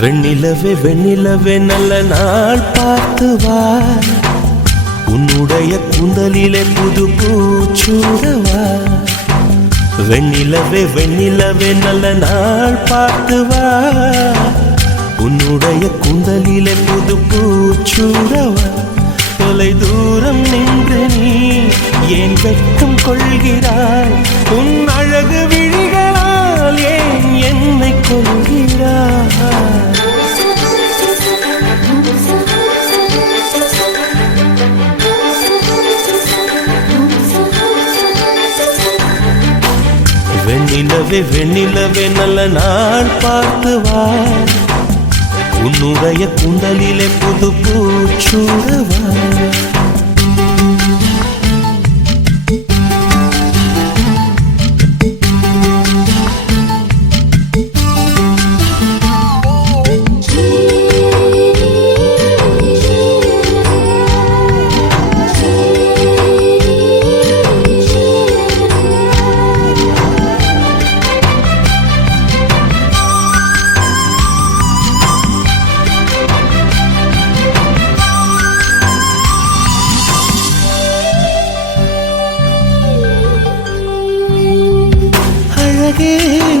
வெண்ணிலவே வெண்ணிலவே நல்ல நாள் பார்த்து வா, உன்னுடைய கூந்தலிலே புது பூச்சூடவா. வெண்ணிலவே வெண்ணிலவே நல்ல நாள் பார்த்து வா, உன்னுடைய கூந்தலிலே புது பூச்சூடவா. தொலை தூரம் நின்று நீ ஏன் வெட்கம் கொள்கிறாய், உன் அழகு விழிகளால் ஏன் என்னை கொள்கிறாய். வெண்ணிலவே வெண்ணிலவே நல்ல நாள் பார்த்து வா, உன்னுடைய கூந்தலிலே புது பூச்சூடவா.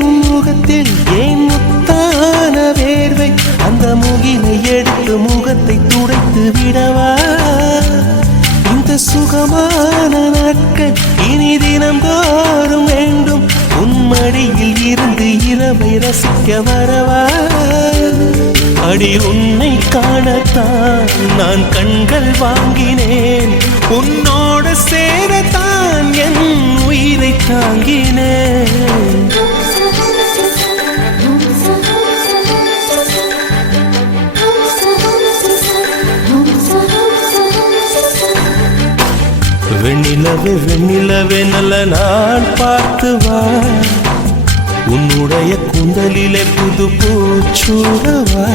உன் முகத்தில் ஏன் முத்தான வேர்வை, அந்த முகிலை எடுத்து முகத்தை துடைத்து விடவா. இந்த சுகமான நாட்கள் இனி தினம் தோறும் வேண்டும், உன் மடியில் இருந்து இரவை ரசிக்க வரவா. அடி உன்னை காணத்தான் நான் கண்கள் வாங்கினேன், உன்னோட சேரத்தான் என் உயிரை தாங்கினேன். வெண்ணிலவே வெண்ணிலவே நல்ல நாள் பார்த்து வா, உன்னுடைய கூந்தலிலே புது பூச்சூடவா.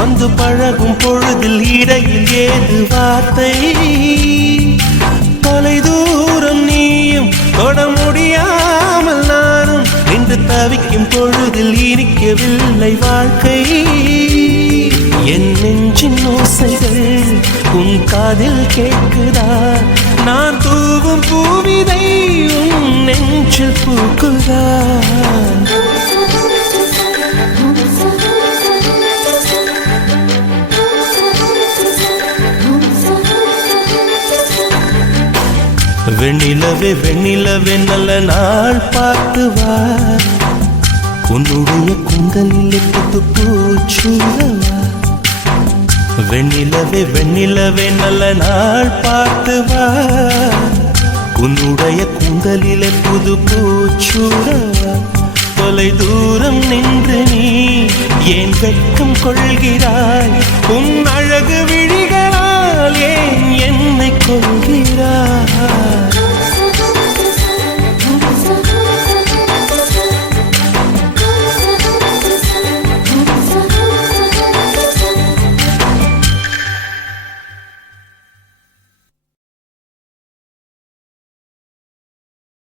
வந்து பழகும் பொழுதில் இடையில் ஏது வார்த்தை, தொலை தூரம் நீயும் தொட முடியாமல் நானும் நின்று தவிக்கும் பொழுதில் இனிக்கவில்லை வாழ்க்கை. என் நெஞ்சின் ஓசைகள் உன் காதில் கேட்குதா, நான் தூவும் பூவிதை உன் நெஞ்சில் பூக்குதா. வெண்ணிலவே வெண்ணிலவே நல்ல நாள் பார்த்து வா, உன்னுடைய கூந்தலிலே புது பூச்சூடவா. வெண்ணிலவே வெண்ணிலவே நல்ல நாள் பார்த்து வா, உன்னுடைய கூந்தலிலே புது பூச்சூடவா. தொலை தூரம் நின்று நீ ஏன் வெட்கம் கொள்கிறாய், உன் அழகு விழிகளால் ஏன் என்னை கொள்கிறாய்.